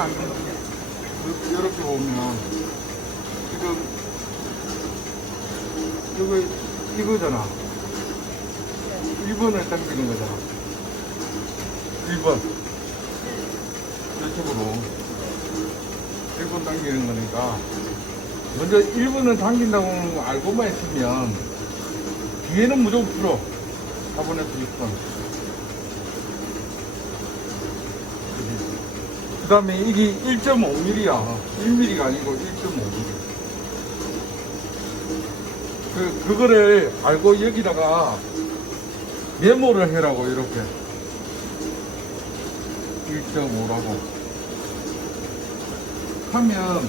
하나도 안 돼. 이렇게 보면 지금 이거 이거잖아. 1번을 당기는 거잖아. 1번. 이쪽으로 1번 당기는 거니까 먼저 1번은 당긴다고 알고만 있으면 뒤에는 무조건 풀어. 4번에서 6번. 다음에 이게 1.5mm야. 1mm가 아니고 1.5mm 그, 그거를 알고 여기다가 메모를 해라고 이렇게. 1.5라고. 하면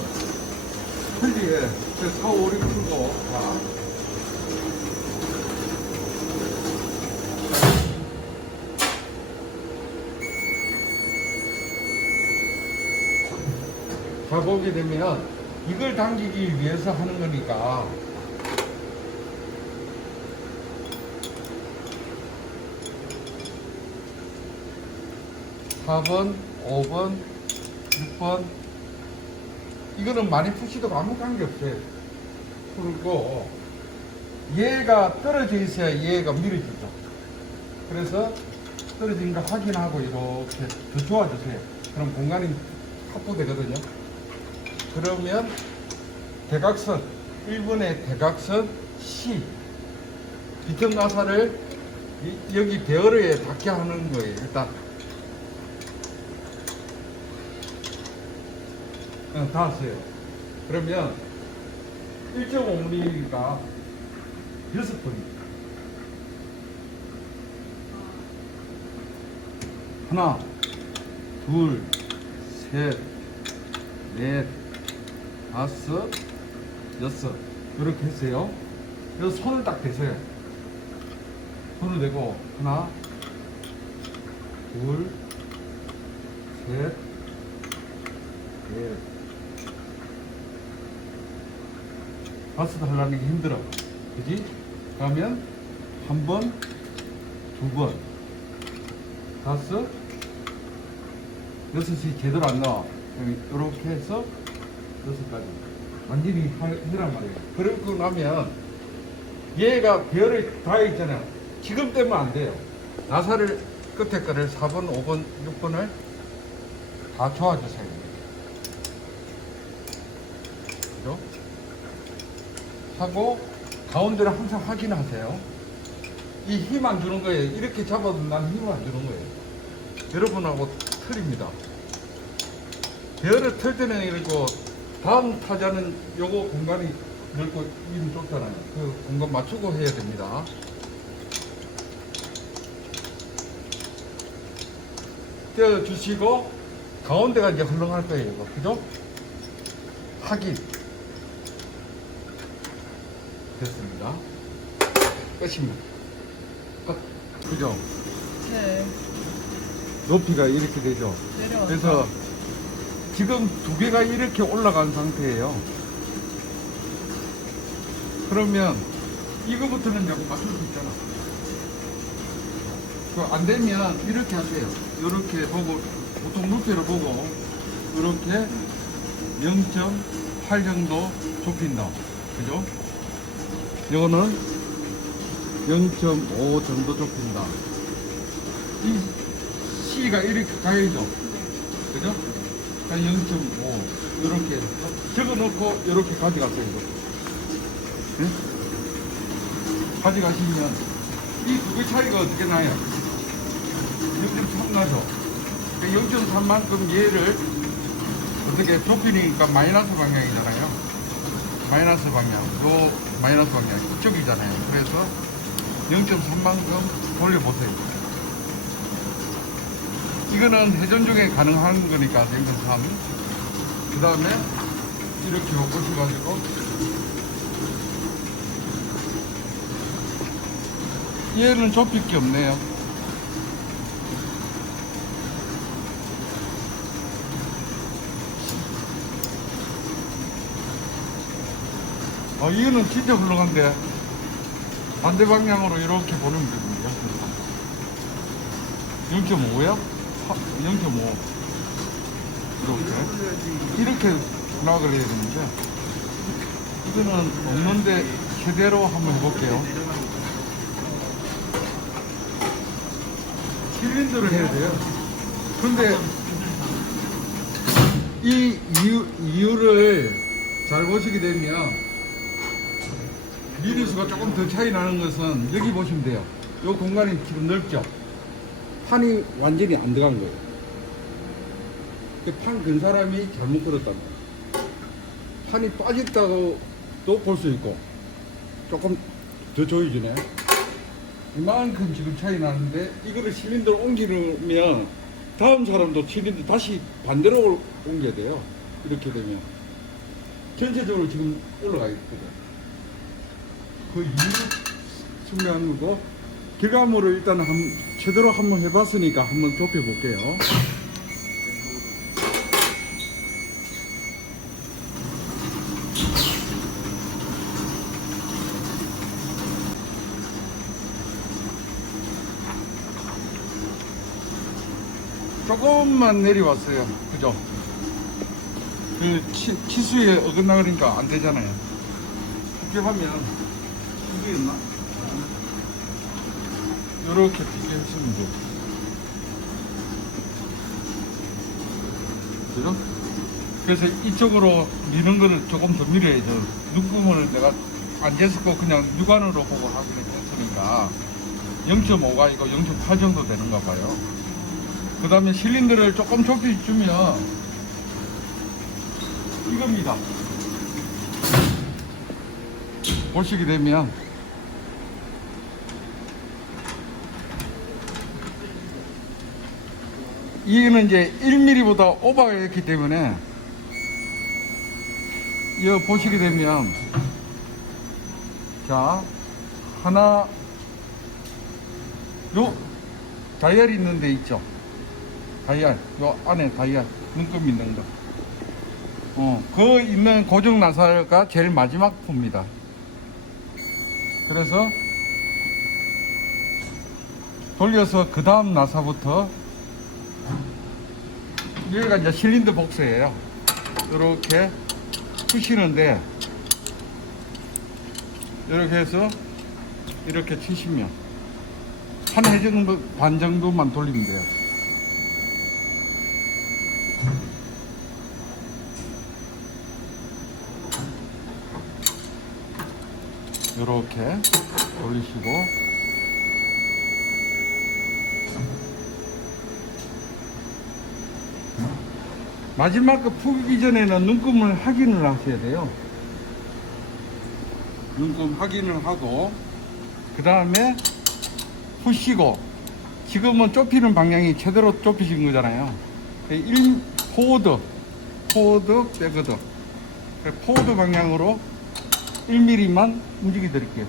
틀리에 4, 5, 6, 7, 8 가보게 되면 이걸 당기기 위해서 하는 거니까. 4번, 5번, 6번. 이거는 많이 푸시도 아무 관계 없어요. 풀고 얘가 떨어져 있어야 얘가 밀어지죠. 그래서 떨어진 거 확인하고 이렇게 더 좋아지세요. 그럼 공간이 확보되거든요. 그러면 대각선 1번의 대각선 C 비튼 가사를 이- 여기 배열에 닿게 하는 거예요. 일단 어, 닿았어요. 그러면 1.5mm가 6번입니다. 하나, 둘, 셋, 넷, 다섯, 여섯. 이렇게 했어요. 그래서 손을 딱 대세요. 손을 대고, 하나, 둘, 셋, 넷. 다섯 하려는 게 힘들어. 그지? 그러면 한 번, 두 번, 다섯, 여섯이 제대로 안 나와. 이렇게 해서 여섯까지. 완전히 해란 말이에요. 그러고 나면 얘가 별에 다 있잖아요. 지금 떼면 안 돼요. 나사를 끝에 거를 4번, 5번, 6번을 다 좋아주세요. 그죠? 하고 가운데를 항상 확인하세요. 이 힘 안 주는 거예요. 이렇게 잡아도 난힘안 주는 거예요. 여러분하고 틀립니다. 배열을 틀 때는 이러고 다음 타자는 요거 공간이 넓고 이름 좁잖아요. 그 공간 맞추고 해야 됩니다. 떼어주시고 가운데가 이제 헐렁할 거예요. 이거. 그죠? 확인. 됐습니다. 끝입니다. 끝. 그죠? 네. 높이가 이렇게 되죠. 내려와. 그래서 지금 두 개가 이렇게 올라간 상태예요. 그러면 이거부터는 자꾸 맞출 수 있잖아. 그안 되면 이렇게 하세요. 이렇게 보고 보통 높이를 보고 이렇게 0.8 정도 좁힌다. 그죠? 이거는 0.5 정도 좁힌다. 이 C가 이렇게 가야죠. 그죠? 한 0.5 이렇게 적어놓고 이렇게. 이거. 응? 가져가시면 이 두 개 차이가 어떻게 나요? 0.3 나죠. 0.3만큼 얘를 어떻게 좁히니까 마이너스 방향이잖아요. 마이너스 방향, 요 마이너스 방향 이쪽이잖아요. 그래서 0.3만큼 돌려보세요. 이거는 회전 중에 가능한 거니까 0.3. 그 다음에 이렇게 엎으셔가지고 얘는 좁힐 게 없네요. 아, 이거는 진짜 훌륭한데 반대 방향으로 이렇게 보는 거거든요. 0.5야? 0.5. 이렇게 이렇게 수락을 해야 되는데 이거는 없는데 제대로 한번 해볼게요. 실린더를 해야 돼요. 근데 이 이유, 이유를 잘 보시게 되면 미리수가 조금 더 차이 나는 것은 여기 보시면 돼요. 이 공간이 지금 넓죠? 판이 완전히 안 들어간 거예요. 그 판 근 사람이 잘못 걸었단 말이에요. 판이 빠졌다고 또 볼 수 있고 조금 더 조이지네. 이만큼 지금 차이 나는데 이거를 실린더로 옮기면 다음 사람도 실린더 다시 반대로 옮겨야 돼요. 이렇게 되면 전체적으로 지금 올라가 있거든. 그 이유 측면한 거고 결과물을 일단 한 제대로 한번 해봤으니까 한번 좁혀볼게요. 조금만 내려왔어요. 그죠? 그 치, 치수에 어긋나니까 안 되잖아요. 이렇게 하면 이게 있나? 이렇게 비교하시면 돼요. 그죠? 그래서 이쪽으로 미는 거를 조금 더 밀어야죠. 눈구멍을 내가 안 쟀었고 그냥 육안으로 보고 하기로 했으니까 0.5가 아니고 0.8 정도 되는가 봐요. 그 다음에 실린더를 조금 좁혀주면 이겁니다. 보시게 되면 이거는 이제 1mm보다 오버가 했기 때문에 이거 보시게 되면 자 하나 요 다이얼이 있는 데 있죠? 다이얼 요 안에 다이얼 눈금 있는 거. 어, 그 있는 고정 나사가 제일 마지막 풉니다. 그래서 돌려서 그 다음 나사부터 여기가 이제 실린더 복수예요. 이렇게 푸시는데 이렇게 해서 이렇게 치시면 한해 정도 반 정도만 돌리면 돼요. 이렇게 돌리시고 마지막 그 푸기 전에는 눈금을 확인을 하셔야 돼요. 눈금 확인을 하고 그 다음에 푸시고 지금은 좁히는 방향이 제대로 좁히신 거잖아요. 1 포워드 포워드 백워드 포워드 방향으로 1mm만 움직여 드릴게요.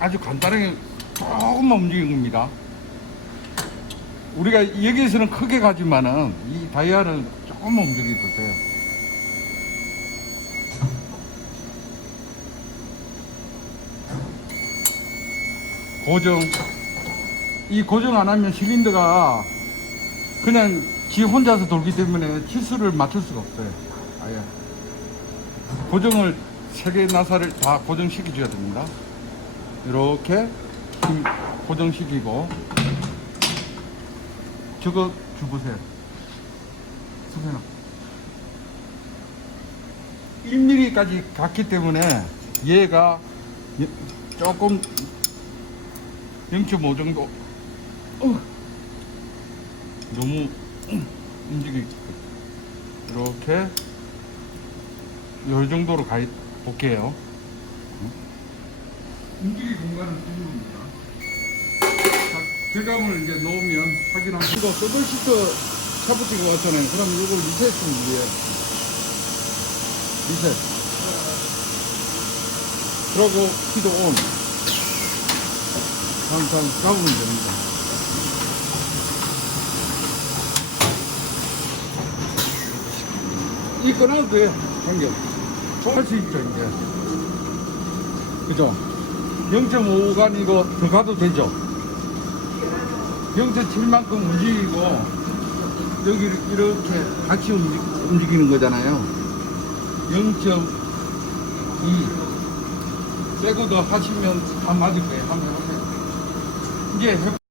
아주 간단하게 조금만 움직인 겁니다. 우리가 여기에서는 크게 가지만은 이 다이아는 조금만 움직여도 돼요. 고정. 이 고정 안 하면 실린더가 그냥 지 혼자서 돌기 때문에 치수를 맞출 수가 없어요. 아예. 고정을 세 개 나사를 다 고정시켜 줘야 됩니다. 이렇게 힘 고정시키고 저거 줘보세요. 수현아. 1mm까지 갔기 때문에 얘가 여- 조금 0.5 정도 어, 너무 음, 움직이 이렇게 요 정도로 가 볼게요. 움직이 공간은 충분합니다. 자, 결과물을 이제 놓으면 확인하시고 이거 더블 시트 샤프트가 왔잖아요. 그럼 이걸 리셋을 위해 리셋. 그러고 키도 온. 항상 잡으면 됩니다. 이 끊어도 돼요. 관계. 할수 있죠, 이제. 그죠? 0.5가 아니고 더 가도 되죠? 0.7 만큼 움직이고 여기 이렇게 같이 움직, 움직 이는 거잖아요. 0.2 빼고도 하시면 다 맞을 거예요. 한번 해보세요. 이제